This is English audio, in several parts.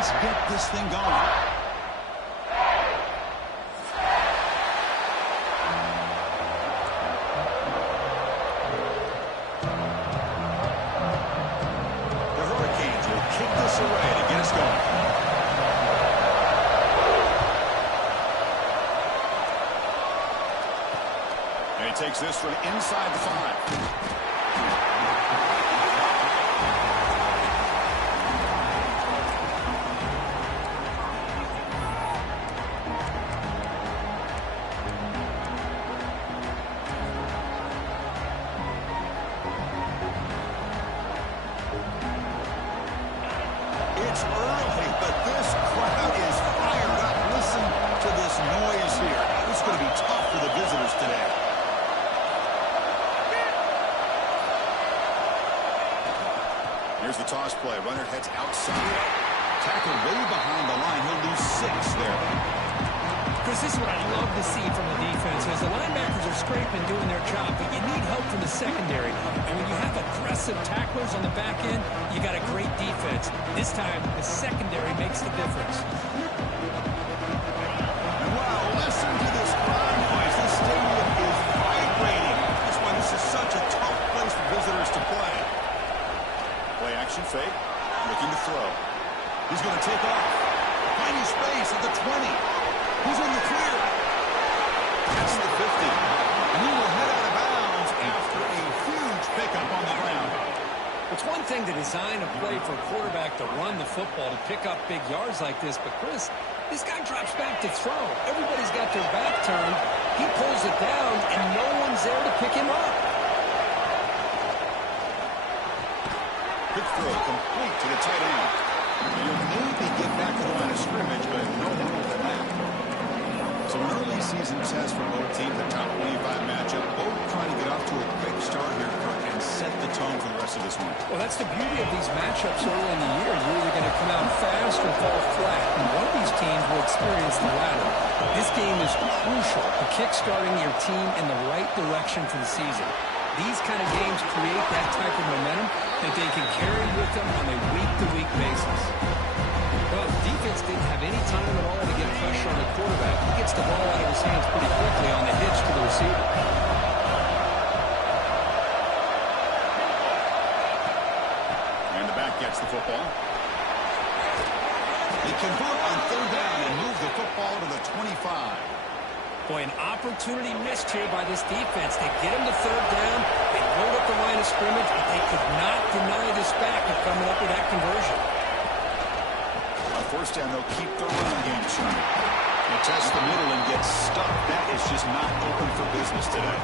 let's get this thing going. The Hurricanes will kick this away to get us going. And he takes this from inside the 5. It's early, but this crowd is fired up. Listen to this noise here. It's going to be tough for the visitors today. Here's the toss play. Runner heads outside. Tackle way behind the line. He'll lose 6 there. Chris, this is what I love to see from the defense. As the linebackers are scraping, doing their job, but you need help from the secondary. And when you have aggressive tacklers on the back end, you got a great defense. This time, the secondary makes the difference. Wow, listen to this crowd noise. This stadium is vibrating. That's why this is such a tough place for visitors to play. Play action fake. Looking to throw. He's going to take off. Finding space at the 20. He's in the clear. That's the 50. And he will head out of bounds after a huge pickup on the ground. It's one thing to design a play for a quarterback to run the football, to pick up big yards like this, but Chris, this guy drops back to throw. Everybody's got their back turned. He pulls it down, and no one's there to pick him up. Quick throw, complete to the tight end. You'll maybe get back to the line of scrimmage, but no more than that. So an early season test for both teams, a top 25 matchup. Both trying to get off to a quick start here, Kirk, and set the tone for the rest of this one. Well, that's the beauty of these matchups early in the year. You're either going to come out fast or fall flat, and one of these teams will experience the latter. This game is crucial to kick-starting your team in the right direction for the season. These kind of games create that type of momentum that they can carry with them on a week-to-week basis. Well, the defense didn't have any time at all to get pressure on the quarterback. He gets the ball out of his hands pretty quickly on the hitch to the receiver. And the back gets the football. They convert on 3rd down and move the football to the 25. Boy, an opportunity missed here by this defense. They get him to 3rd down. They load up the line of scrimmage, but they could not deny this back of coming up with that conversion. On 1st down, they'll keep the run game strong. They test the middle and get stuck. That is just not open for business today.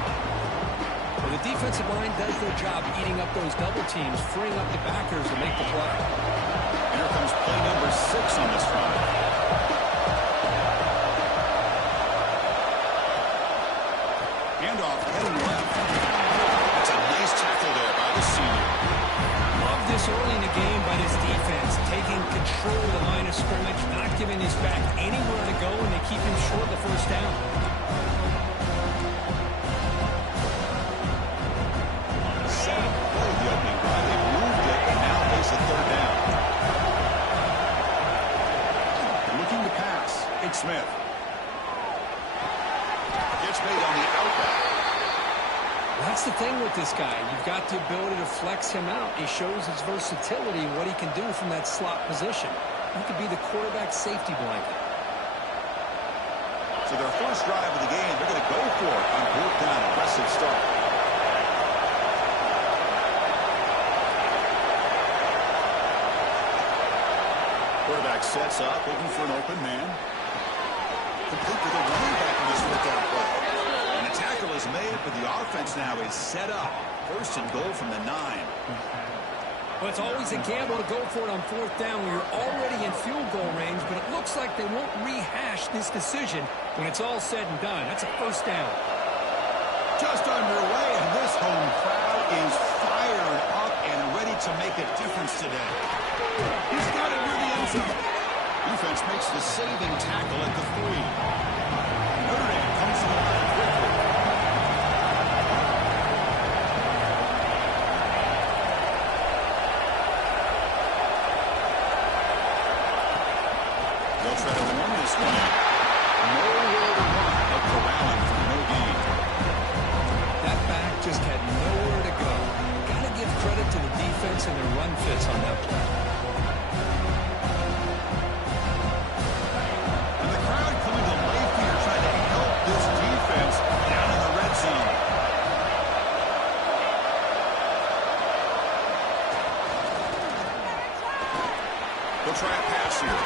Well, the defensive line does their job eating up those double teams, freeing up the backers to make the play. And here comes play number 6 on this drive. Handoff heading left. That's a nice tackle there by the senior. Love this early in the game by this defense, taking control of the line of scrimmage, not giving this back anywhere to go, and they keep him short of the 1st down. Set up play the opening drive. They moved it and now face a 3rd down. Looking to pass. It's Smith. Gets made on the outback. Well, that's the thing with this guy. You've got the ability to flex him out. He shows his versatility and what he can do from that slot position. He could be the quarterback safety blanket. So their first drive of the game, they're going to go for it on 4th down. Aggressive start. Quarterback sets up, looking for an open man. Complete with a running back on this 4th down play. And the tackle is made, but the offense now is set up. 1st and goal from the 9. Well, it's always a gamble to go for it on 4th down when you're already in field goal range, but it looks like they won't rehash this decision when it's all said and done. That's a 1st down. Just underway, and this home crowd is fired up and ready to make a difference today. He's got it near the end zone. Defense makes the saving tackle at the 3. Notre Dame comes to the line quickly. They'll try to win this one. Nowhere to run, but corralling for no gain. That back just had nowhere to go. Got to give credit to the defense and their run fits on that play. And the crowd coming to life here, trying to help this defense down in the red zone. They'll try a pass here.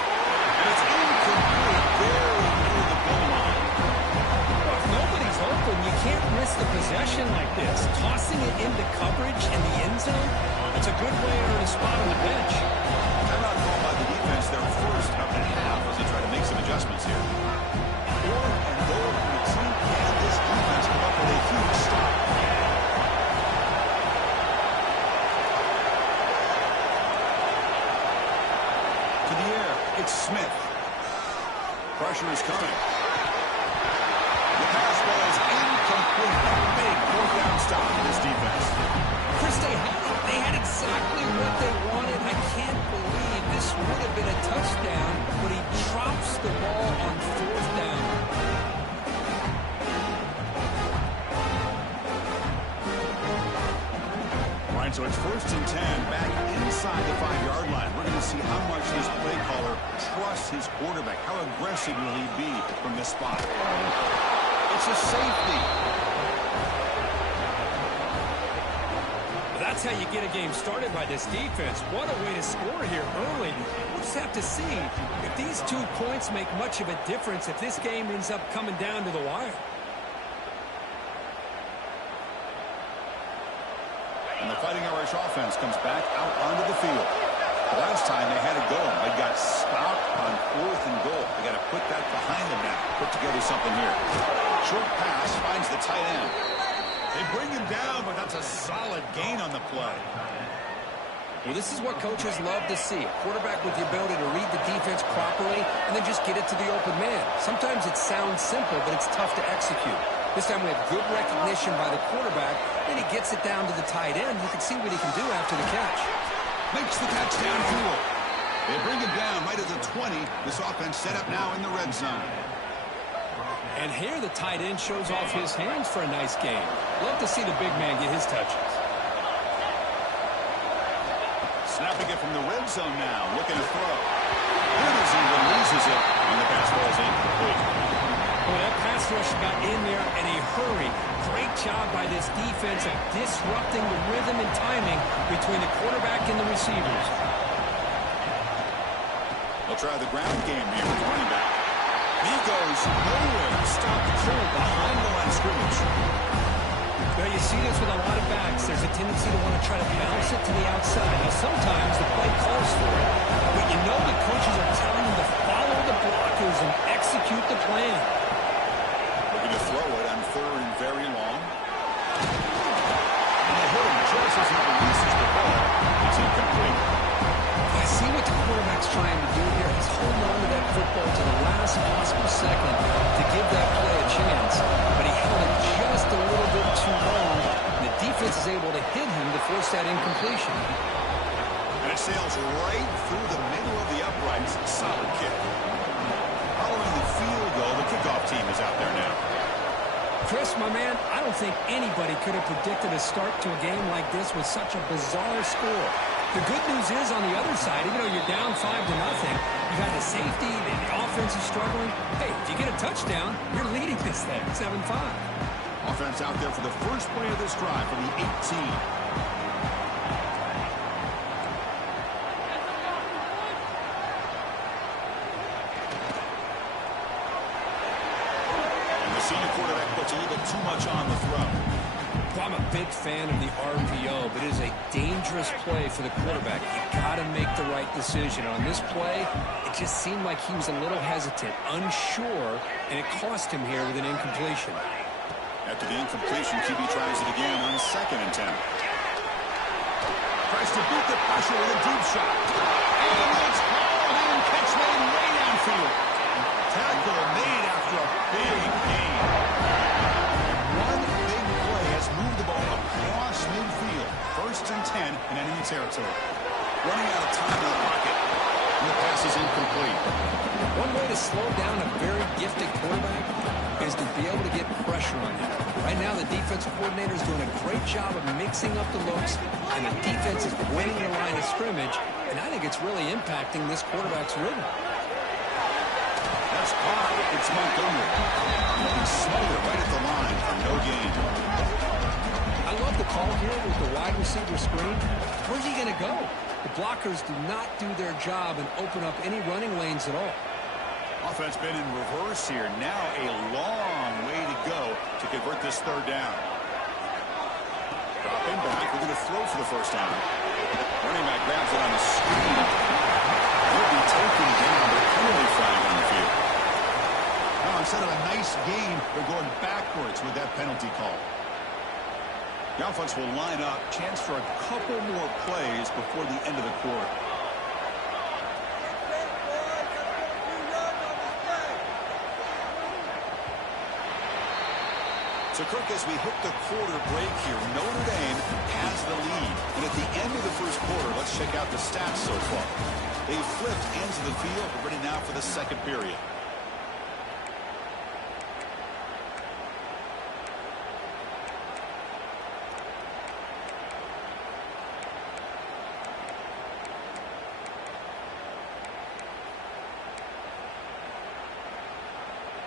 And it's incomplete, very near the goal line. Well, if nobody's open, you can't risk the possession like this. Tossing it into coverage in the end zone, it's a good way to earn a spot on the bench. Timeout called by the defense, their first of the half, as they try to make some adjustments here. 4th and goal from the team, and this defense come up with a huge stop. To the air, it's Smith. Pressure is coming. The pass ball is incomplete. A big 4th down stop for this defense. Chris, they had exactly what they wanted. I can't believe this would have been a touchdown, but he drops the ball on 4th down. All right, so it's 1st and 10, back inside the 5-yard line. We're going to see how much this play caller trusts his quarterback. How aggressive will he be from this spot? It's a safety. That's how you get a game started by this defense. What a way to score here early. We'll just have to see if these 2 points make much of a difference if this game ends up coming down to the wire. And the Fighting Irish offense comes back out onto the field. Last time they had it going, they got stopped on 4th and goal. They got to put that behind them now. Put together something here. Short pass finds the tight end. They bring him down, but that's a solid gain on the play. Well, this is what coaches love to see. A quarterback with the ability to read the defense properly and then just get it to the open man. Sometimes it sounds simple, but it's tough to execute. This time we have good recognition by the quarterback. Then he gets it down to the tight end. You can see what he can do after the catch. Makes the catch downfield. They bring him down right at the 20. This offense set up now in the red zone. And here the tight end shows off his hands for a nice game. Love to see the big man get his touches. Snapping it from the red zone now. Looking to throw. And as he releases it, and the pass ball is incomplete. Well, that pass rush got in there in a hurry. Great job by this defense of disrupting the rhythm and timing between the quarterback and the receivers. They'll try the ground game here with the running back. He goes nowhere. Stopped cold behind the line of scrimmage. Well, you see this with a lot of backs. There's a tendency to want to try to bounce it to the outside. Now, sometimes the play calls for it, but you know the coaches are telling them to follow the blockers and execute the plan. Looking to throw it on 3rd and very long. And they hit him just as he releases the ball. It's incomplete. I see what the quarterback's trying to do here. He's holding on to that football to the last possible second to give that play a chance. But he held it just a little bit too long. And the defense is able to hit him to force that incompletion. And it sails right through the middle of the uprights. Solid kick. Following the field goal, the kickoff team is out there now. Chris, my man, I don't think anybody could have predicted a start to a game like this with such a bizarre score. The good news is on the other side, even though you're down 5-0, you got the safety, the offense is struggling. Hey, if you get a touchdown, you're leading this thing, 7-5. Offense out there for the first play of this drive from the 18. And the senior quarterback puts a little bit too much on the throw. I'm a big fan of the RPO, but it is a dangerous play for the quarterback. You got to make the right decision. On this play, it just seemed like he was a little hesitant, unsure, and it cost him here with an incompletion. After the incompletion, QB tries it again on 2nd and 10. Tries to beat the pressure with a deep shot. And it's hauled in, catch made way downfield. Tackle made after a big gain. One big play has moved the ball across midfield. 1st and 10 in enemy territory. Running out of time in the pocket. And the pass is incomplete. One way to slow down a very gifted quarterback is to be able to get pressure on him. Right now, the defensive coordinator is doing a great job of mixing up the looks, and the defense is winning the line of scrimmage, and I think it's really impacting this quarterback's rhythm. That's caught. It's Montgomery. Looking smothered right at the line for no gain. I love the call here with the wide receiver screen. Where's he going to go? The blockers do not do their job and open up any running lanes at all. Offense been in reverse here. Now a long way to go to convert this third down. Dropping back. We're going to throw for the first down. Running back grabs it on the screen. He'll be taken down, but penalty flag on the field. Now, instead of a nice game, they're going backwards with that penalty call. The offense will line up. Chance for a couple more plays before the end of the quarter. So, Kirk, as we hit the quarter break here, Notre Dame has the lead. And at the end of the first quarter, let's check out the stats so far. They've flipped ends of the field. We're ready now for the second period.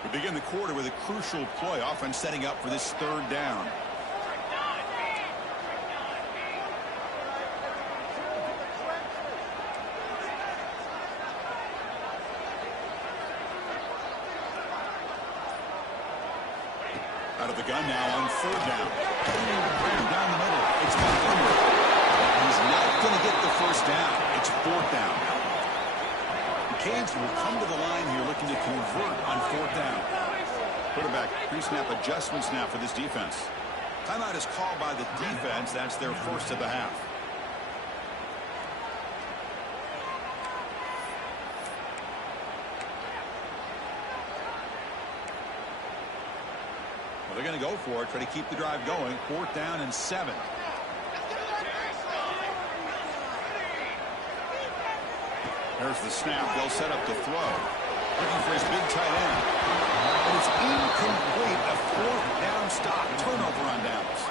We begin the quarter with a crucial play. Offense setting up for this third down. Out of the gun now on third down. Down the middle. It's Montgomery. He's not going to get the first down. It's fourth down. The Canes will come to the line here looking to convert on fourth down. Quarterback pre-snap adjustments now for this defense. Timeout is called by the defense. That's their first of the half. Well, they're going to go for it, try to keep the drive going. Fourth down and 7. There's the snap. They'll set up the throw. Looking for his big tight end. But it's incomplete. A fourth down stop. Turnover on downs.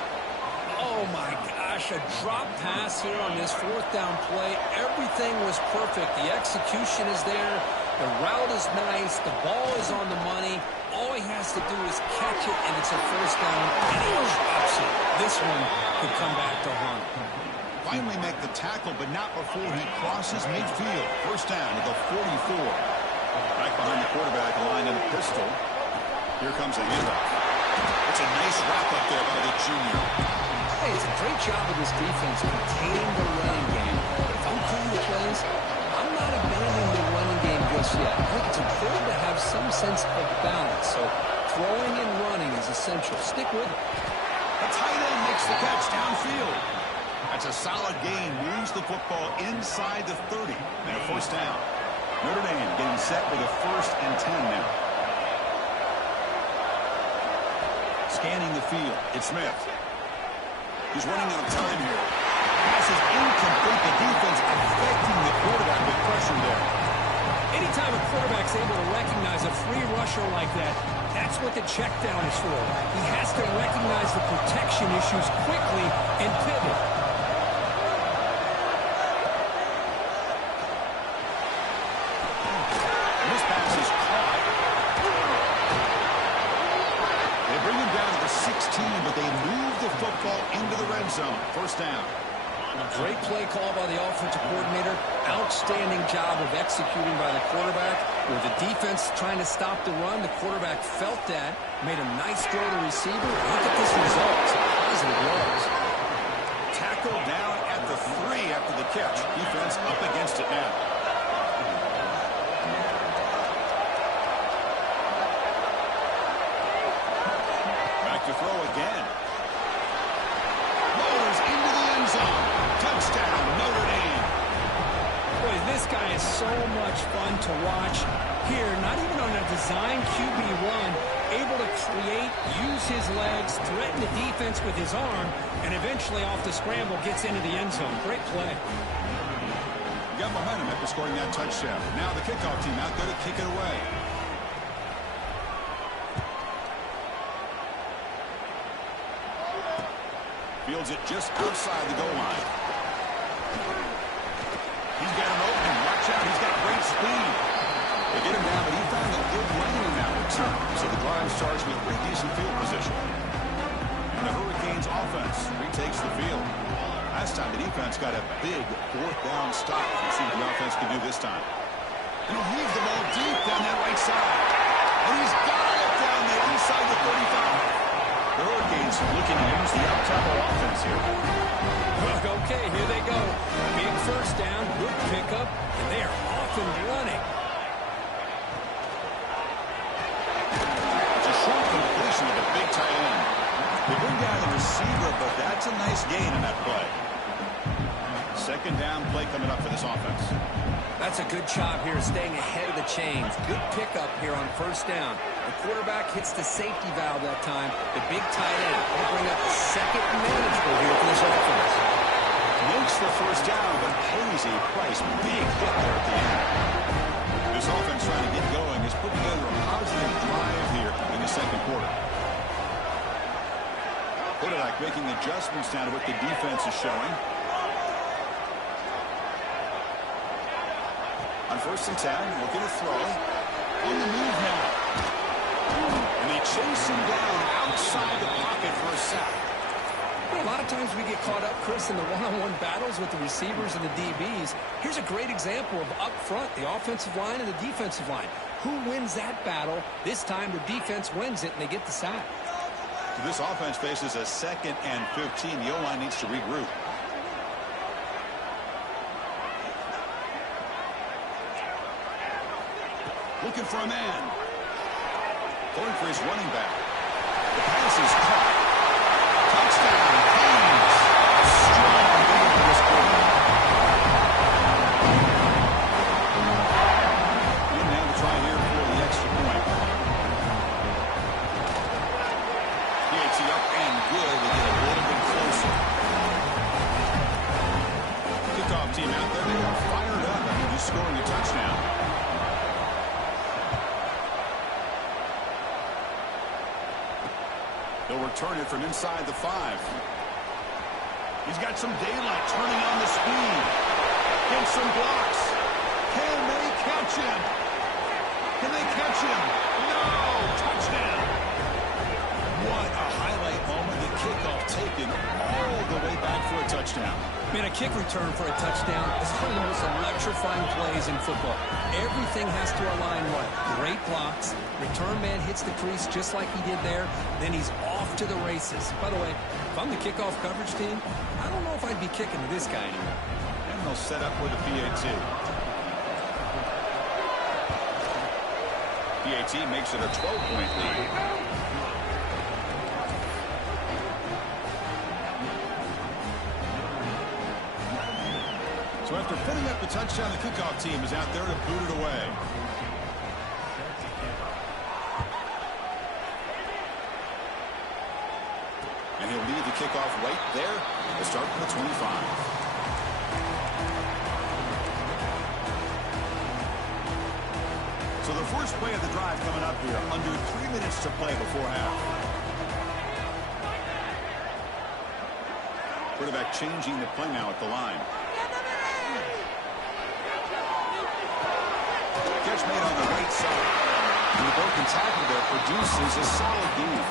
Oh, my gosh. A drop pass here on this fourth down play. Everything was perfect. The execution is there. The route is nice. The ball is on the money. All he has to do is catch it, and it's a first down, and he drops it. This one could come back to haunt him. Finally make the tackle, but not before he crosses midfield. First down to the 44. Back behind the quarterback line in a pistol. Here comes a handoff. It's a nice wrap-up there by the junior. Hey, it's a great job of this defense containing the running game. But if I'm calling the plays, I'm not abandoning the running game just yet. I think it's important to have some sense of balance. So throwing and running is essential. Stick with it. The tight end makes the catch downfield. That's a solid gain. Moves the football inside the 30. And a first down. Notre Dame getting set with a 1st and 10 now. Scanning the field. It's Smith. He's running out of time here. Pass is incomplete. The defense affecting the quarterback with pressure there. Anytime a quarterback's able to recognize a free rusher like that, that's what the check down is for. He has to recognize the protection issues quickly and pivot. And this pass is caught. They bring him down to the 16, but they move the football into the red zone. First down. Great play call by the offensive coordinator. Outstanding job of executing by the quarterback. With the defense trying to stop the run, the quarterback felt that. Made a nice throw to the receiver. Look at this result. It's a positive loss. Tackled down at the 3 after the catch. Defense up against it now. Back to throw again. Rolls into the end zone. Touchdown, Notre Dame. Boy, this guy is so much fun to watch. Here, not even on a design QB run, able to create, use his legs, threaten the defense with his arm, and eventually off the scramble gets into the end zone. Great play. got momentum after scoring that touchdown. Now the kickoff team out there to kick it away. Fields it just outside the goal line. He's got him open. Watch out. He's got great speed. They get him down, but he found a good lane in that return. So the drive starts with pretty decent field position. And the Hurricanes offense retakes the field. Last time the defense got a big fourth down stop. Let's see what the offense can do this time. And he'll heave the ball deep down that right side. And he's got it down there inside the 35. The Hurricanes looking to use the up-tempo offense here. Okay, here they go. Big first down, good pickup, and they are off and running. It's a short completion of a big tight end. They bring down the receiver, but that's a nice gain in that play. Second down play coming up for this offense. That's a good job here, staying ahead of the chains. Good pickup here on first down. The quarterback hits the safety valve that time. The big tight end will bring up second manageable here for this offense. Makes the first down, but pays a price. Big hit there at the end. This offense trying to get going has put together a positive drive here in the second quarter. Quarterback making adjustments now to what the defense is showing. On 1st and 10, looking to throw. On the move now. And they chase him down outside the pocket for a sack. A lot of times we get caught up, Chris, in the one-on-one battles with the receivers and the DBs. Here's a great example of up front, the offensive line and the defensive line. Who wins that battle? This time the defense wins it, and they get the sack. So this offense faces a 2nd and 15. The O-line needs to regroup. Looking for a man. Going for his running back. The pass is caught. Touchdown, Kings. Strong lead for this quarter. And now to try here for the extra point. PAT up and good. They get a little bit closer. Kickoff team out there. They are fired up after just scoring a touchdown. They'll return it from inside the 5. He's got some daylight turning on the speed. And some blocks. Can they catch him? Can they catch him? No! Touchdown! What a highlight moment. The kickoff taken all the way back for a touchdown. Man, a kick return for a touchdown is one of the most electrifying plays in football. Everything has to align right. Great blocks. Return man hits the crease just like he did there. Then he's off to the races. By the way, if I'm the kickoff coverage team, I don't know if I'd be kicking to this guy anymore. And they'll set up with a PAT. PAT makes it a 12-point lead. So after putting up the touchdown, the kickoff team is out there to boot it away. And he'll leave the kickoff right there to start from the 25. So the first play of the drive coming up here, under 3 minutes to play before half. Quarterback changing the play now at the line. Catch made on the right side. And the broken tackle there produces a solid gain.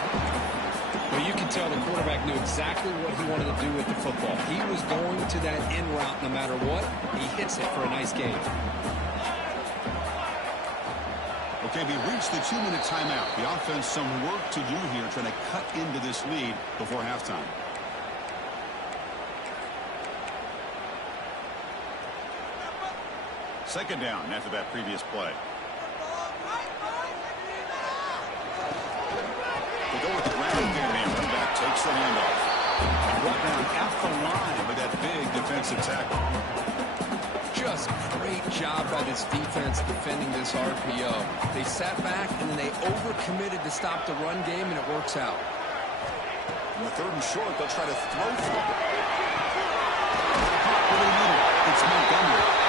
Well, you can tell the quarterback knew exactly what he wanted to do with the football. He was going to that in route no matter what. He hits it for a nice gain. Okay, we reached the 2-minute timeout. The offense some work to do here trying to cut into this lead before halftime. Second down after that previous play. They go with the ground game here. Running back takes the handoff. And brought down at the line with that big defensive tackle. Just great job by this defense defending this RPO. They sat back and then they overcommitted to stop the run game, and it works out. In the 3rd and short, they'll try to throw for it. It's Montgomery.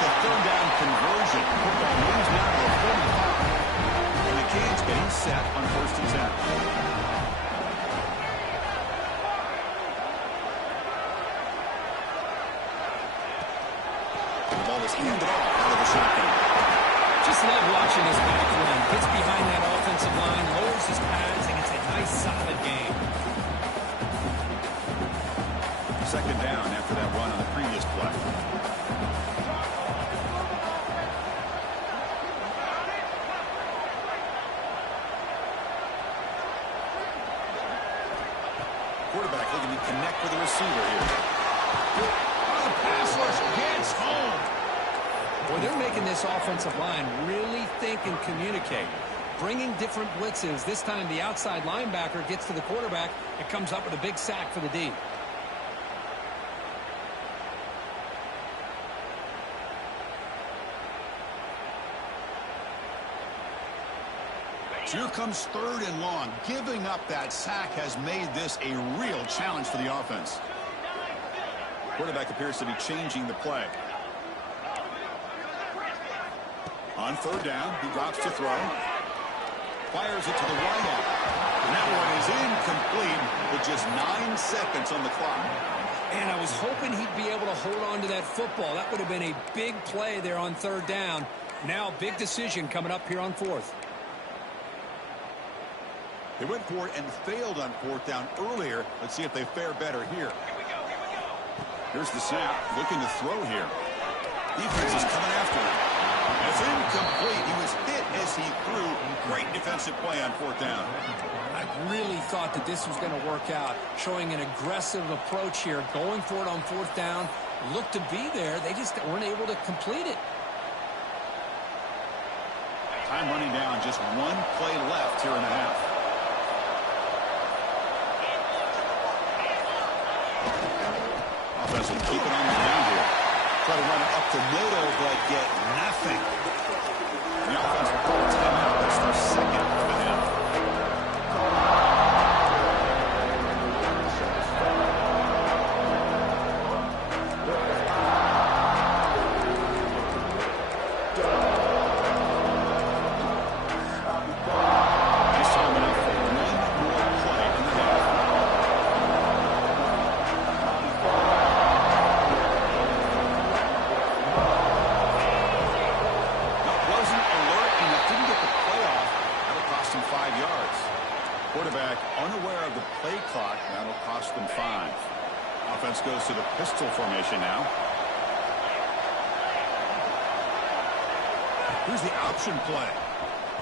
the third down conversion. Football moves now to the 45. And the Canes getting set on 1st and 10. The ball is handed off out of the shotgun. Just love watching this back run. Gets behind that offensive line, lowers his pads, and it's a nice, solid game. 2nd down after that run on the previous play. Quarterback looking to connect with the receiver here. The pass rush gets home. Boy, they're making this offensive line really think and communicate. Bringing different blitzes. This time the outside linebacker gets to the quarterback and comes up with a big sack for the D. Here comes 3rd and long. Giving up that sack has made this a real challenge for the offense. Quarterback appears to be changing the play. On 3rd down, he drops to throw. Fires it to the right out. And that one is incomplete with just 9 seconds on the clock. And I was hoping he'd be able to hold on to that football. That would have been a big play there on 3rd down. Now, big decision coming up here on 4th. They went for it and failed on 4th down earlier. Let's see if they fare better here. Here's the snap. Looking to throw here. Defense is coming after him. It's incomplete. He was hit as he threw. Great defensive play on 4th down. I really thought that this was going to work out. Showing an aggressive approach here. Going for it on 4th down. Looked to be there. They just weren't able to complete it. Time running down. Just 1 play left here in the half. Offense will keep it on the ground here. Try to run it up the middle, but get nothing. The offense will call a timeout. That's their 2nd of the half. This time enough for 1 more play in the half. Quarterback unaware of the play clock. That'll cost them 5. Offense goes to the pistol formation now. Here's the option play.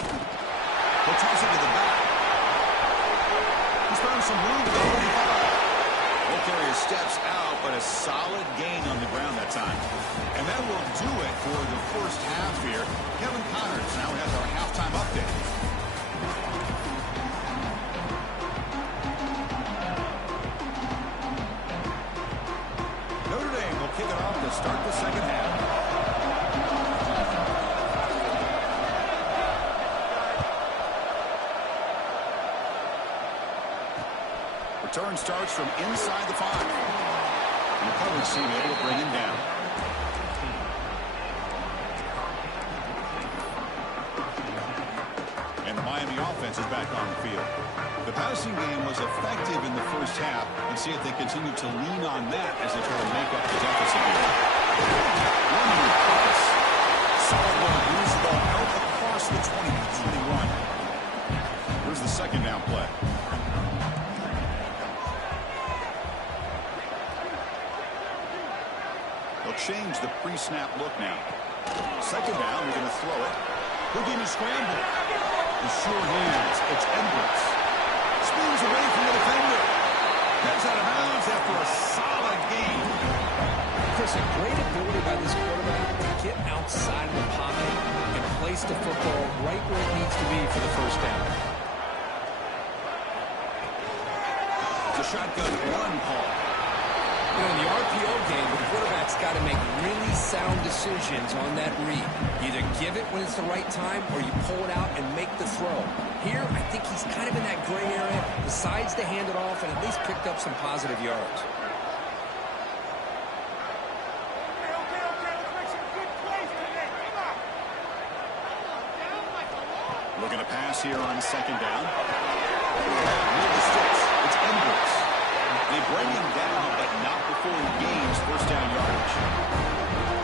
He'll toss it to the back. He's found some room to go 35. Will carry his steps out, but a solid gain on the ground that time. And that will do it for the first half here. Kevin Connors now has our halftime update. Kick it off to start the 2nd half. Return starts from inside the 5. And the coverage team able to bring him down. And the Miami offense is back on the field. The passing game was effective in the first half, and see if they continue to lean on that as they try to make up the deficit here. One-year pass. Solid one. Moves the ball out across the 20-21. Here's the 2nd down play. They'll change the pre-snap look now. 2nd down, they're going to throw it. Looking to scramble. The sure hands. It's Edwards. Spins away from the defender. Gets out of bounds after a solid game. Chris, a great ability by this quarterback to get outside of the pocket and place the football right where it needs to be for the 1st down. The shotgun run call. You know, in the RPO game, the quarterback's got to make really sound decisions on that read. Either give it when it's the right time or you pull it out and make the throw. Here, I think he's kind of in that gray area, decides to hand it off and at least picked up some positive yards. Okay, let's make some good plays. Looking to pass here on second down. Near the sticks. It's Edwards. They bring him down, but not before he gains first down yardage.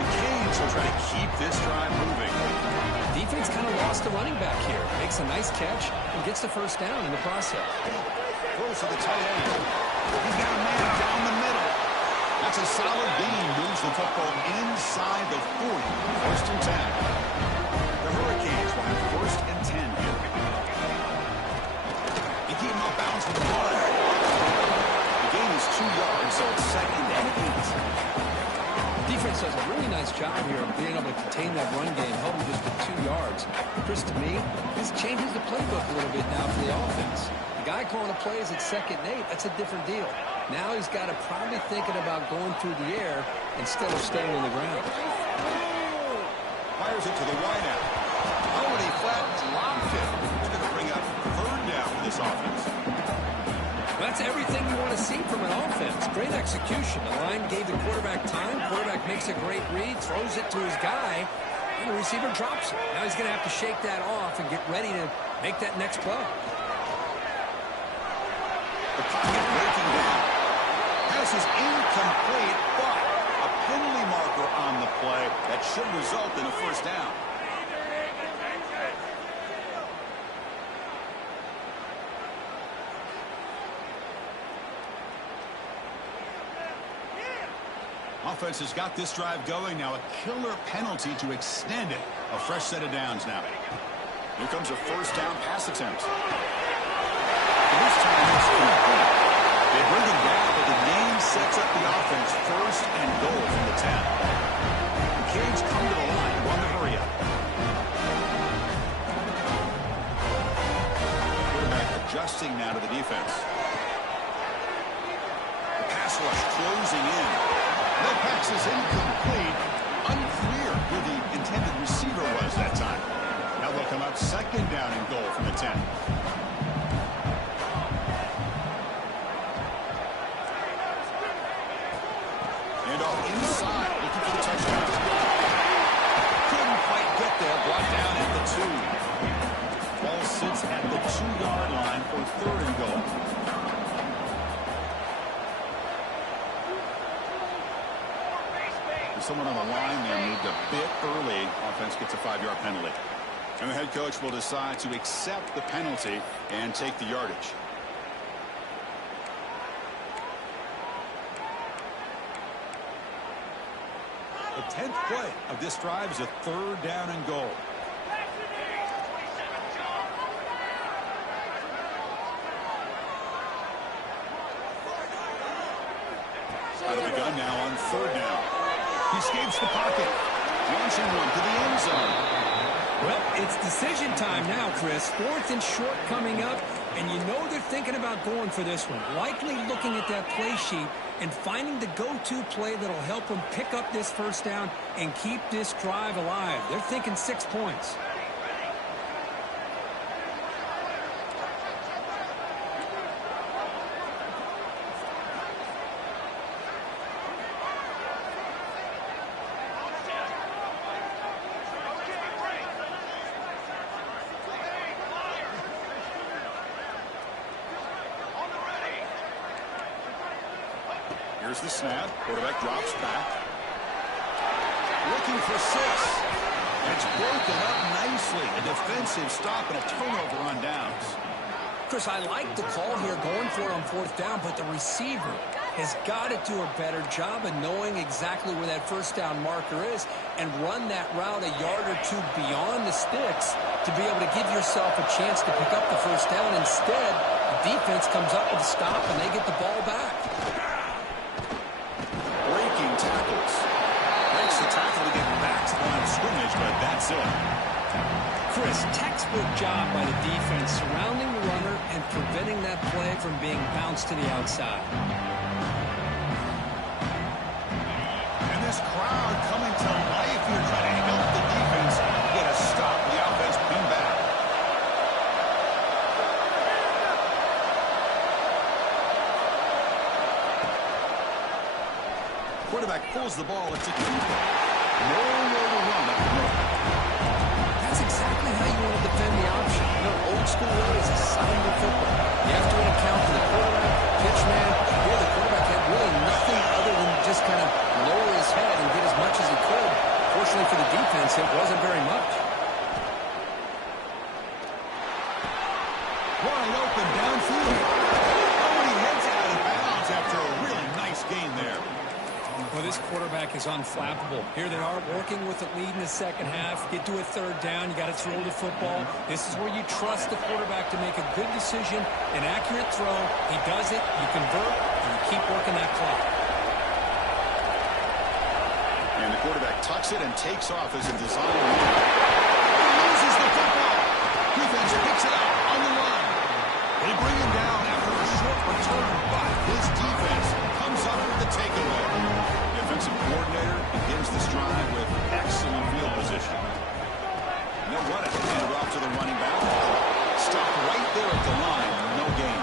The Canes will try to keep this drive moving. Defense kind of lost the running back here. Makes a nice catch and gets the first down in the process. Throws to the tight end. He's got a man down the middle. That's a solid gain. Moves the football inside the 40. First and 10. The Hurricanes will have first and 10 here. They keep him out bounds with the ball. The gain is 2 yards, so it's second and 8. Defense does a really nice job here of being able to contain that run game, held him just with 2 yards. Chris, to me, this changes the playbook a little bit now for the offense. The guy calling the plays at second and 8, that's a different deal. Now he's got to probably thinking about going through the air instead of staying on the ground. Fires it to the wideout. Oh, and he flat dropped it. He's going to bring up third down for this offense. That's everything you want to see from an offense. Great execution. The line gave the quarterback time. Quarterback makes a great read, throws it to his guy, and the receiver drops it. Now he's going to have to shake that off and get ready to make that next play. The pocket breaking down. Pass is incomplete, but a penalty marker on the play that should result in a first down. Offense has got this drive going now. A killer penalty to extend it. A fresh set of downs now. Here comes a first down pass attempt. This time it's complete. They bring him down, but the game sets up the offense first and goal from the 10. The Canes come to the line. Run the hurry up. Quarterback adjusting now to the defense. The pass rush closing in. That pass is incomplete. Unclear who the intended receiver was that time. Now they'll come up second down and goal from the 10. And off inside, looking for the touchdown. Couldn't quite get there. Brought down at the 2. Ball sits at the 2-yard line for third and goal. Someone on the line there moved a bit early. Offense gets a 5-yard penalty. And the head coach will decide to accept the penalty and take the yardage. The 10th play of this drive is a third down and goal. Out of the gun now on third down. He escapes the pocket. Launching one to the end zone. Well, it's decision time now, Chris. Fourth and short coming up, and you know they're thinking about going for this one. Likely looking at that play sheet and finding the go-to play that'll help them pick up this first down and keep this drive alive. They're thinking 6 points. Here's the snap. Quarterback drops back. Looking for 6. And it's broken up nicely. A defensive stop and a turnover on downs. Chris, I like the call here going for it on fourth down, but the receiver has got to do a better job of knowing exactly where that first down marker is and run that route a yard or two beyond the sticks to be able to give yourself a chance to pick up the first down. Instead, the defense comes up with a stop and they get the ball back. Tackles. Breaks the tackle to get back to the line of scrimmage, but that's it. Chris, textbook job by the defense surrounding the runner and preventing that play from being bounced to the outside. And this crowd coming to life here trying to help the defense get a stop. The offense pinned back. Quarterback pulls the ball. It's a keeper. Nowhere to run up the middle. That's exactly how you want to defend the option. Wide open downfield. Oh, and he heads out of bounds after a really nice gain there. Well, this quarterback is unflappable. Here they are working with the lead in the second half. Get to a third down. You got to throw the football. This is where you trust the quarterback to make a good decision, an accurate throw. He does it, you convert, and you keep working that clock. And the quarterback tucks it and takes off as a design run. He loses the football. Defense picks it up on the run. They bring him down after a short return, but his defense comes up with the takeaway. The offensive coordinator begins this drive with excellent field position. And they'll run it, hand it off to the running back. Stopped right there at the line, no gain.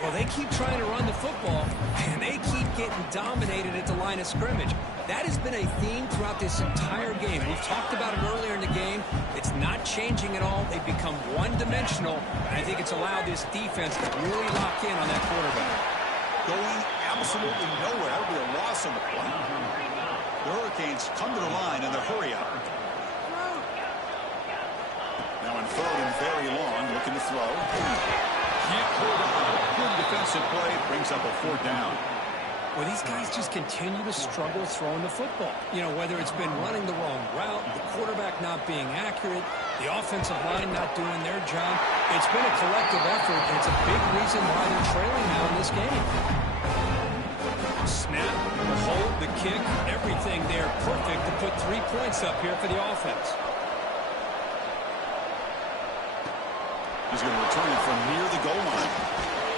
Well, they keep trying to run the football, and they keep getting dominated at the line of scrimmage. That has been a theme throughout this entire game. We've talked about it earlier in the game. It's not changing at all. They've become one-dimensional, and I think it's allowed this defense to really lock in on that quarterback. Going absolutely nowhere. That would be a loss on the play. The Hurricanes come to the line in the hurry up. Now in third and very long, looking to throw. Can't hold on. Good defensive play, brings up a fourth down. Well, these guys just continue to struggle throwing the football. You know, whether it's been running the wrong route, the quarterback not being accurate, the offensive line not doing their job. It's been a collective effort, and it's a big reason why they're trailing now in this game. Snap, the hold, the kick, everything there perfect to put 3 points up here for the offense. He's going to return it from near the goal line.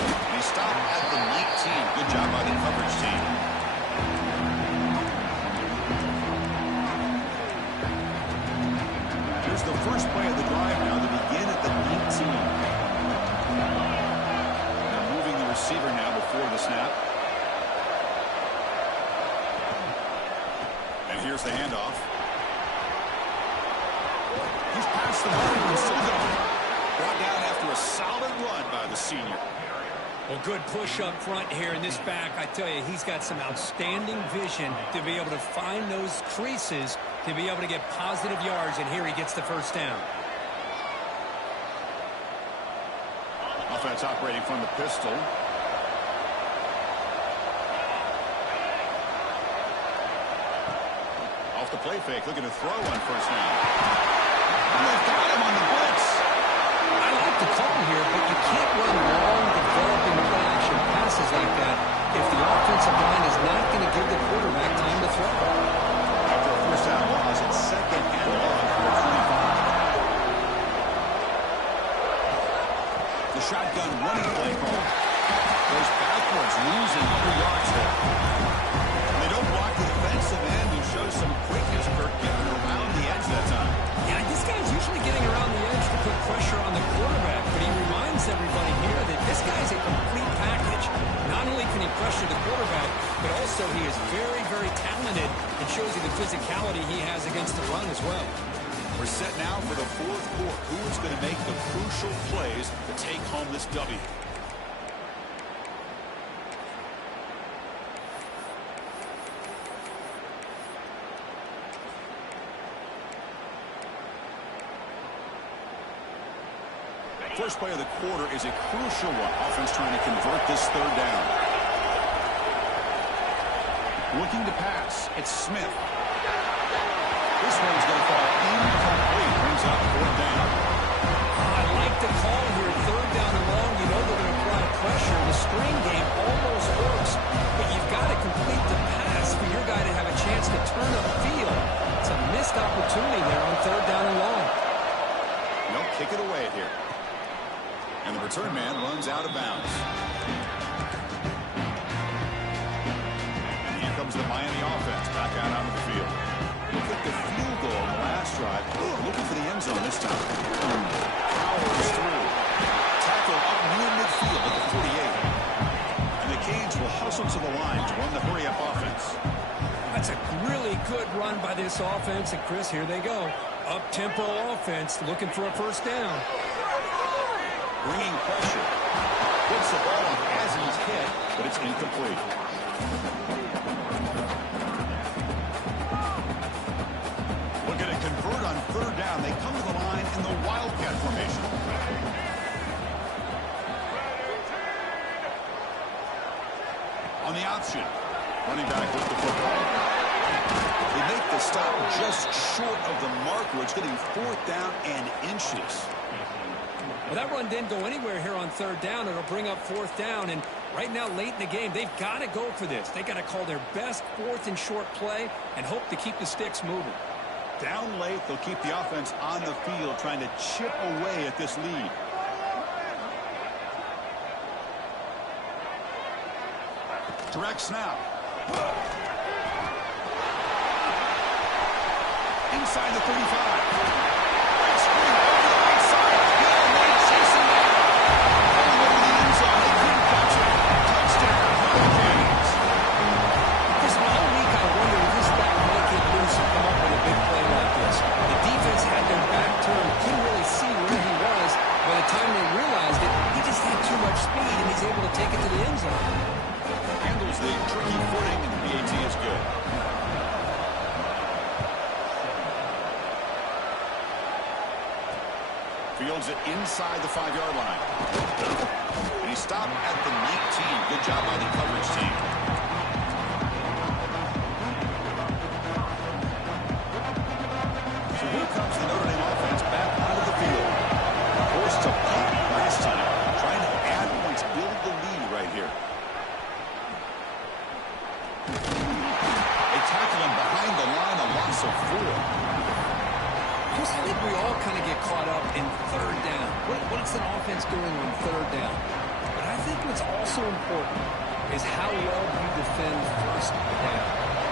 And he stopped at the 19. Good job by the coverage team. Here's the first play of the drive now to begin at the 19. They're moving the receiver now before the snap. And here's the handoff. He's past the mark and still going. Brought down after a solid run by the senior. Well, good push up front here in this back. I tell you, he's got some outstanding vision to be able to find those creases, to be able to get positive yards, and here he gets the first down. Offense operating from the pistol. Off the play fake, looking to throw on first down. And they've got him on the blitz. I like the call here, but you can't run long, developing play-action passes like that if the offensive line is not going to give the quarterback time to throw. After a first down loss, it's second and long for 25. The shotgun running play call. Goes backwards, losing 3 yards there. And they don't block the defensive end, who shows some quickness. Kirk getting around the edge that time. Yeah, this guy's usually getting around the edge to put pressure on the quarterback, but he reminds everybody here that this guy's a complete package. Not only can he pressure the quarterback, but also he is very, very talented. It shows you the physicality he has against the run as well. We're set now for the fourth quarter. Who is going to make the crucial plays to take home this W? First play of the quarter is a crucial one. Offense trying to convert this third down. Looking to pass. It's Smith. This one's going to fall incomplete. Brings up fourth down. I like the call here. Third down and long. You know they're going to apply pressure. The screen game almost works, but you've got to complete the pass for your guy to have a chance to turn upfield. It's a missed opportunity there on third down and long. No, kick it away here. And the return man runs out of bounds. And here comes the Miami offense back out onto the field. Look at the field goal on the last drive. Looking for the end zone this time. Powers through. Tackle up near midfield at the 48. And the Canes will hustle to the line to run the That's a really good run by this offense. And, Chris, here they go. Up-tempo offense looking for a first down. Bringing pressure. Gets the ball off as he's hit, but it's incomplete. Looking to convert on third down. They come to the line in the Wildcat formation. On the option. Running back with the football. They make the stop just short of the mark, where it's getting fourth down and inches. Well, that run didn't go anywhere here on third down. It'll bring up fourth down, and right now, late in the game, they've got to go for this. They've got to call their best fourth and short play and hope to keep the sticks moving. Down late, they'll keep the offense on the field, trying to chip away at this lead. Direct snap. Inside the 35. Great screen over the right side. Good, they chase him down. All over the end zone. They couldn't catch him. Touchdown, Hurricanes. This all week, I wonder if this back might get loose and come up with a big play like this. The defense had their back turned, couldn't really see where he was. By the time they realized it, he just had too much speed, and he's able to take it to the end zone. Handles the tricky footing, and the PAT is good. Fields it inside the 5-yard line. And he stopped at the 19. Good job by the coverage team. So here comes the Notre Dame offense back onto the field. Forced to punt last time. Trying to add points, build the lead right here. They tackle him behind the line, a loss of 4. I think we all kind of get caught up in third down. What's an offense doing on third down? But I think what's also important is how well you defend first down.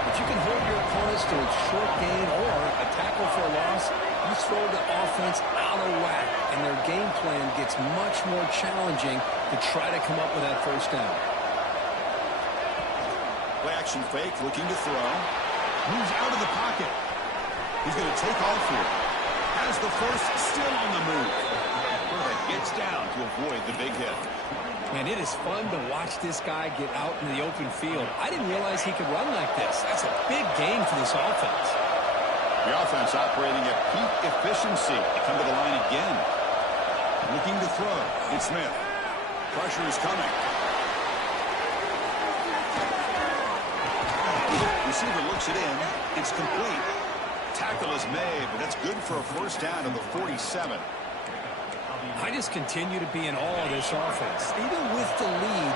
If you can hold your opponents to a short gain or a tackle for a loss, you throw the offense out of whack, and their game plan gets much more challenging to try to come up with that first down. Play action fake, looking to throw. Moves out of the pocket. He's going to take off here. Has the first, still on the move. Burdick gets down to avoid the big hit. Man, it is fun to watch this guy get out in the open field. I didn't realize he could run like this. That's a big game for this offense. The offense operating at peak efficiency. They come to the line again. Looking to throw. It's Smith. Pressure is coming. Receiver looks it in. It's complete. Tackle is made, but that's good for a first down to the 47. I just continue to be in awe of this offense. Even with the lead,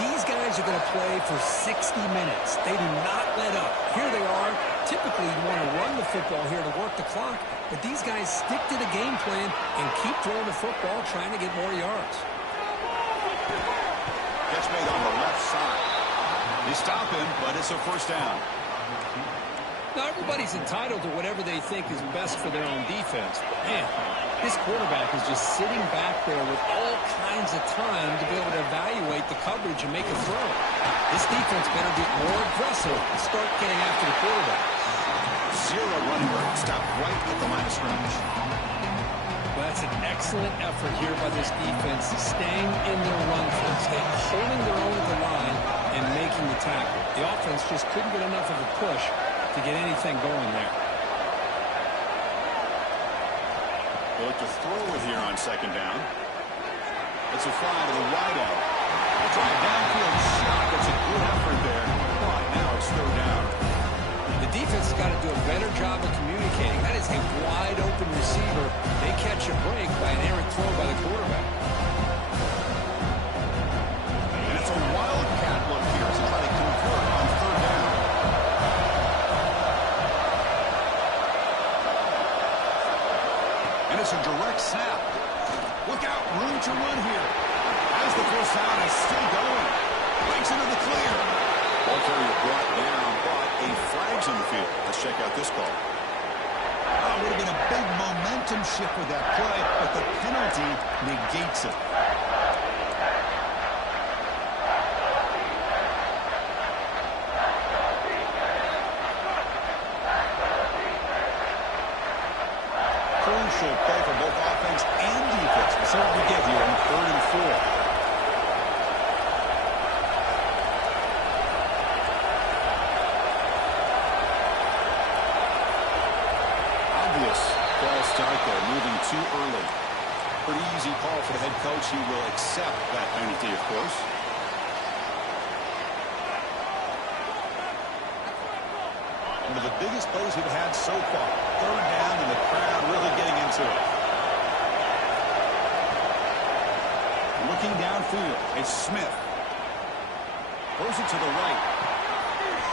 these guys are going to play for 60 minutes. They do not let up. Here they are. Typically, you want to run the football here to work the clock, but these guys stick to the game plan and keep throwing the football, trying to get more yards. Catch made on the left side. They stop him, but it's a first down. Now, everybody's entitled to whatever they think is best for their own defense. But, man, this quarterback is just sitting back there with all kinds of time to be able to evaluate the coverage and make a throw. This defense better get more aggressive and start getting after the quarterback. Zero running room. Stop right at the line of scrimmage. Well, that's an excellent effort here by this defense, staying in their run first, holding their own at the line and making the tackle. The offense just couldn't get enough of a push to get anything going there. They look to throw it here on second down. It's a fly to the wide out. Drive downfield shot. That's a good effort there. But now it's third down. The defense has got to do a better job of communicating. That is a wide open receiver. They catch a break by an errant throw by the quarterback. And it's a wildcat look here to try to convert on third down. And it's a direct snap. Look out, room to run here. As the first down is still going. Breaks into the clear. Ball carrier brought down, but a flag's in the field. Let's check out this call. It would have been a big momentum shift with that play, but the penalty negates it. easy call for the head coach. He will accept that penalty, of course. One of the biggest plays we've had so far. Third down and the crowd really getting into it. Looking downfield, it's Smith. Throws it to the right.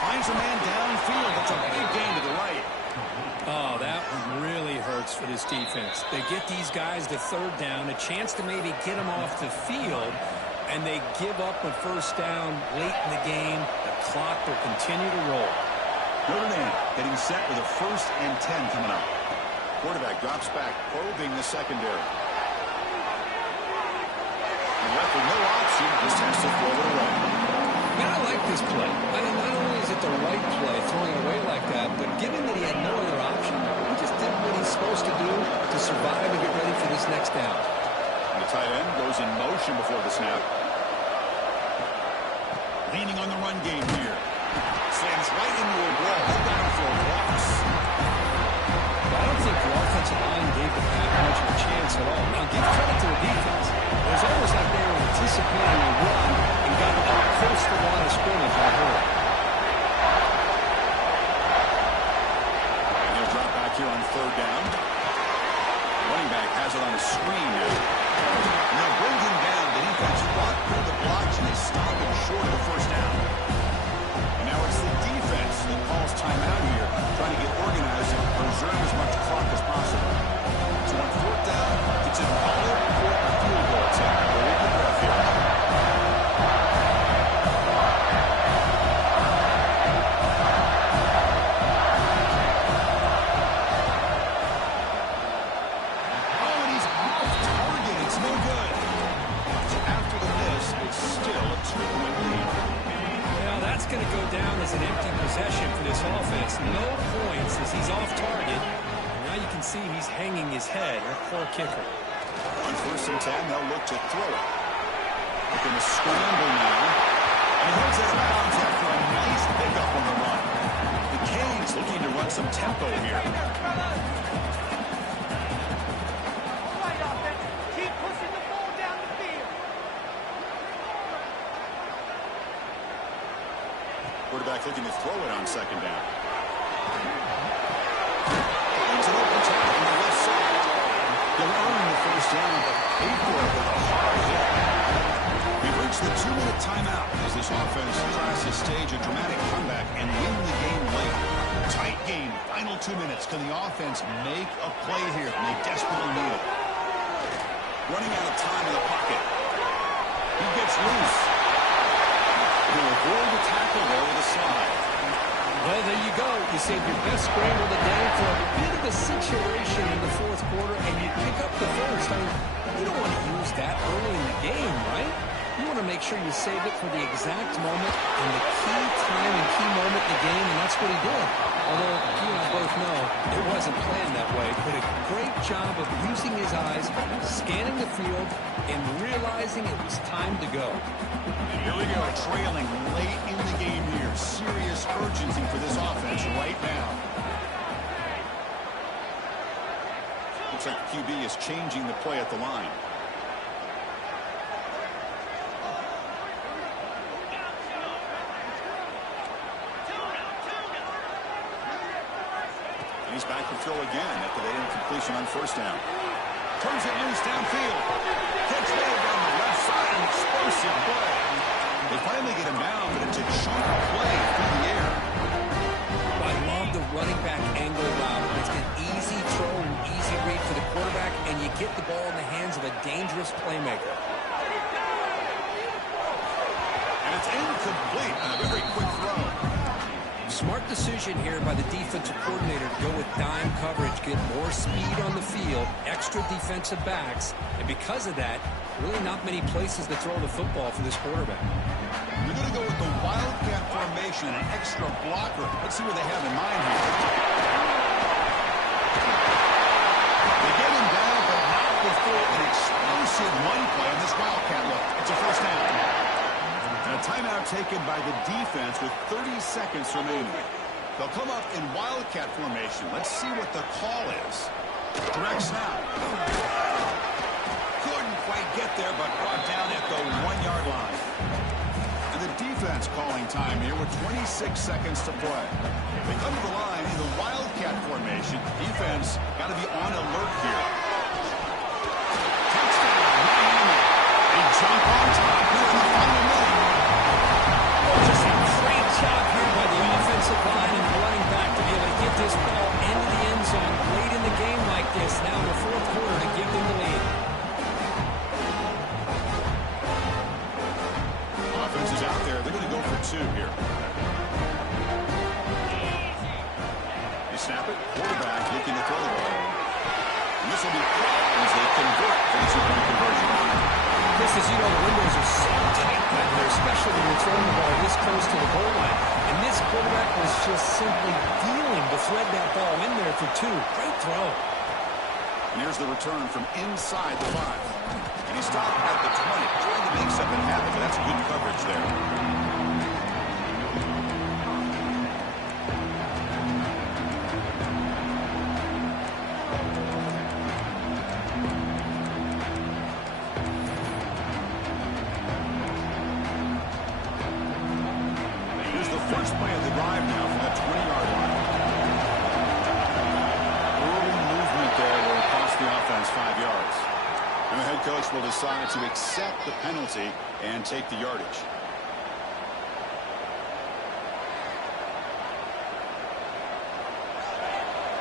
Finds a man downfield. That's a big gain to the right. Oh, that really hurts for this defense. They get these guys to third down, a chance to maybe get them off the field, and they give up a first down late in the game. The clock will continue to roll. Notre Dame getting set with a 1st and 10 coming up. Quarterback drops back, probing the secondary. And left with no option, just has to throw it away. Man, I like this play. Not only is it the right play, throwing it away like that, but given that he had no other option, he just did what he's supposed to do to survive and get ready for this next down. And the tight end goes in motion before the snap. Leaning on the run game here. Slams right into a wall. Hold down for a loss. I don't think the offensive line gave them that much of a chance at all. Now, give credit to the defense. It was almost like they were anticipating a run and got up close to the line of scrimmage on her. And they'll drop back here on 3rd down. Running back has it on a screen now. And they'll bring him down. The defense fought through the blocks, and they stop him short of the 1st down. And now it's the defense that calls timeout here, trying to get organized and preserve as much clock as possible. So on 4th down, it's an all-in for a field goal attempt. We'll leave the breath here. Oh, and he's off target. It's no good. So after the miss, it's still a 2-point lead. Well, that's going to go down as an empty possession for this offense. No points as he's off target. Now you can see he's hanging his head. A poor kicker. On 1st and 10, they'll look to throw it. Looking to scramble now. And he holds out of bounds after a nice pickup on the run. The Canes looking to run some tempo here. Keep pushing the ball down the field. Quarterback looking to throw it on 2nd down. Finds an open target on the left side. They'll earn the 1st down, but pay for it with a hard hit. We've reached the 2-minute timeout as this offense tries to stage a dramatic comeback and win the game late. Tight game, final 2 minutes. Can the offense make a play here? And they desperately need it. Running out of time in the pocket. He gets loose. He'll avoid the tackle there with a slide. Well, there you go. You saved your best scramble of the day for a bit of a situation in the 4th quarter, and you pick up the 1st. I mean, you don't want to use that early in the game, right? You want to make sure you save it for the exact moment and the key time and key moment in the game, and that's what he did. Although you and I both know it wasn't planned that way, but a great job of using his eyes, scanning the field, and realizing it was time to go. And here we go, trailing late in the game here. Serious urgency for this offense right now. Looks like the QB is changing the play at the line. And he's back to throw again after that incompletion on 1st down. Turns it loose downfield. Catch made down the left side. An explosive play. They finally get him down, but it's a chunk play through the air. I love the running back angle route. It's an easy throw and easy read for the quarterback, and you get the ball in the hands of a dangerous playmaker. And it's incomplete. A very quick throw. Smart decision here by the defensive coordinator to go with dime coverage, get more speed on the field, extra defensive backs, and because of that, really not many places to throw the football for this quarterback. They're going to go with the wildcat formation, an extra blocker. Let's see what they have in mind here. They get him down, but not before an explosive run play on this wildcat look. It's a 1st down. And a timeout taken by the defense with 30 seconds remaining. They'll come up in wildcat formation. Let's see what the call is. Direct snap. Couldn't out there, but brought down at the 1-yard line. And the defense calling time here with 26 seconds to play. They come to the line in the Wildcat formation. Defense got to be on alert here. Touchdown, Miami. They jump on top here in the final minute. Just a great job here by the offensive line and the running back to be able to get this ball into the end zone late in the game like this, now in the fourth quarter, to give them the lead. Offense is out there. They're going to go for 2 here. They snap it. Quarterback looking to throw the ball. And this will be caught as they convert for the 2-point conversion. Chris, as you know, the windows are so tight back there, especially when you're throwing the ball this close to the goal line. And this quarterback was just simply dealing to thread that ball in there for 2. Great throw. And here's the return from inside the 5. And he stopped at the 20, trying to make something happen, but that's good coverage there. Here's the first play of the drive now from that 20-yard line. Early movement there will cost the offense 5 yards. And the head coach will decide to accept the penalty and take the yardage.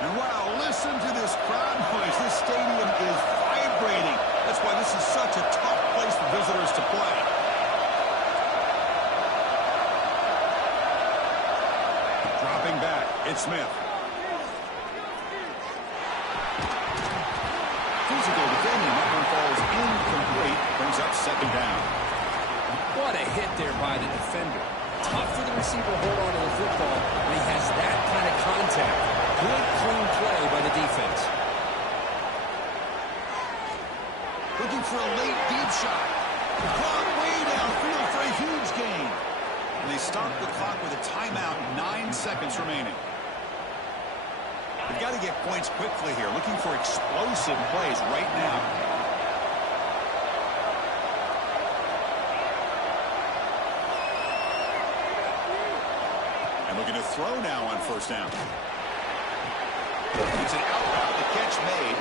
And wow, listen to this crowd noise. This stadium is vibrating. That's why this is such a tough place for visitors to play. Dropping back, it's Smith. Physical defending, that one falls incomplete, brings up 2nd down. What a hit there by the defender. Tough for the receiver to hold on to the football when he has that kind of contact. Good, clean play by the defense. Looking for a late deep shot. Caught way downfield for a huge gain. And they stop the clock with a timeout, 9 seconds remaining. They've got to get points quickly here. Looking for explosive plays right now. And looking to throw now on 1st down. It's an out route. The catch made.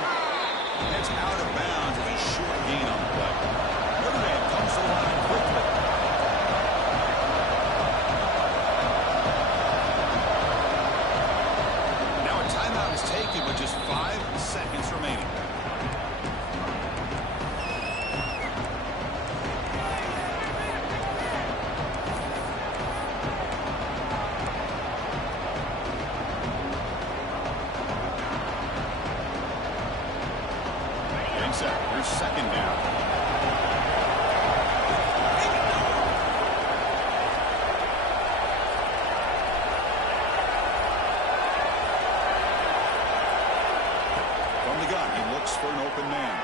It's out of bounds with a short gain on the play. Notre Dame comes to the line quickly. Now a timeout is taken with just 5 seconds remaining. Here's 2nd down. From the gun, he looks for an open man.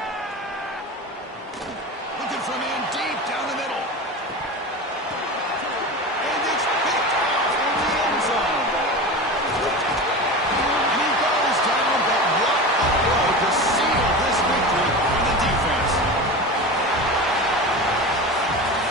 Looking for a man deep down the middle. And it's picked off in the end zone. And he goes down, but what a throw to seal this victory for the defense.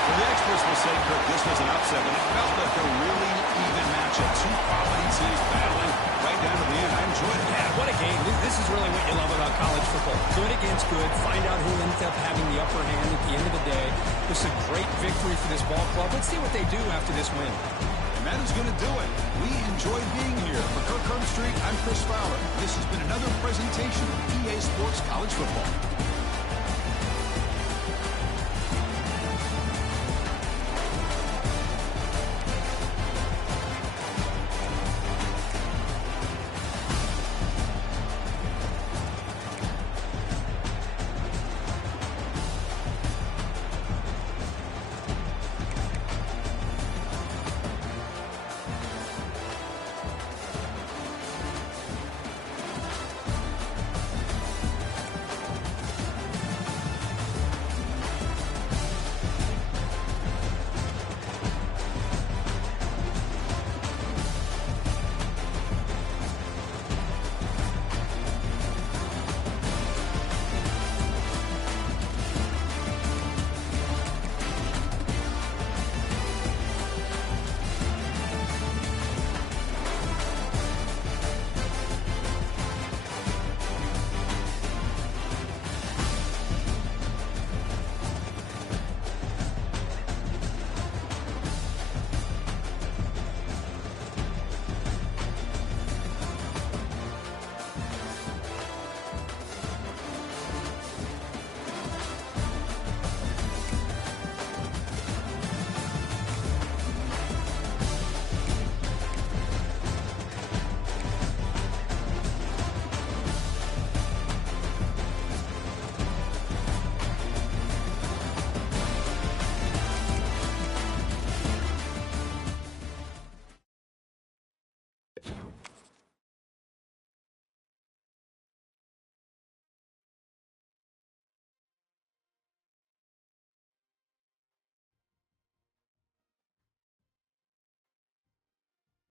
For the experts will say, Kirk, this was an upset, but it felt like a really even matchup. 2 quality teams battling right down to the end. I enjoyed it. Yeah, what a game. This is really what you love about college football. Good against good. Find out who ends up having the upper hand at the end of the day. This is a great victory for this ball club. Let's see what they do after this win. And that is going to do it. We enjoyed being here. For Kirk Herbstreit, I'm Chris Fowler. This has been another presentation of EA Sports College Football.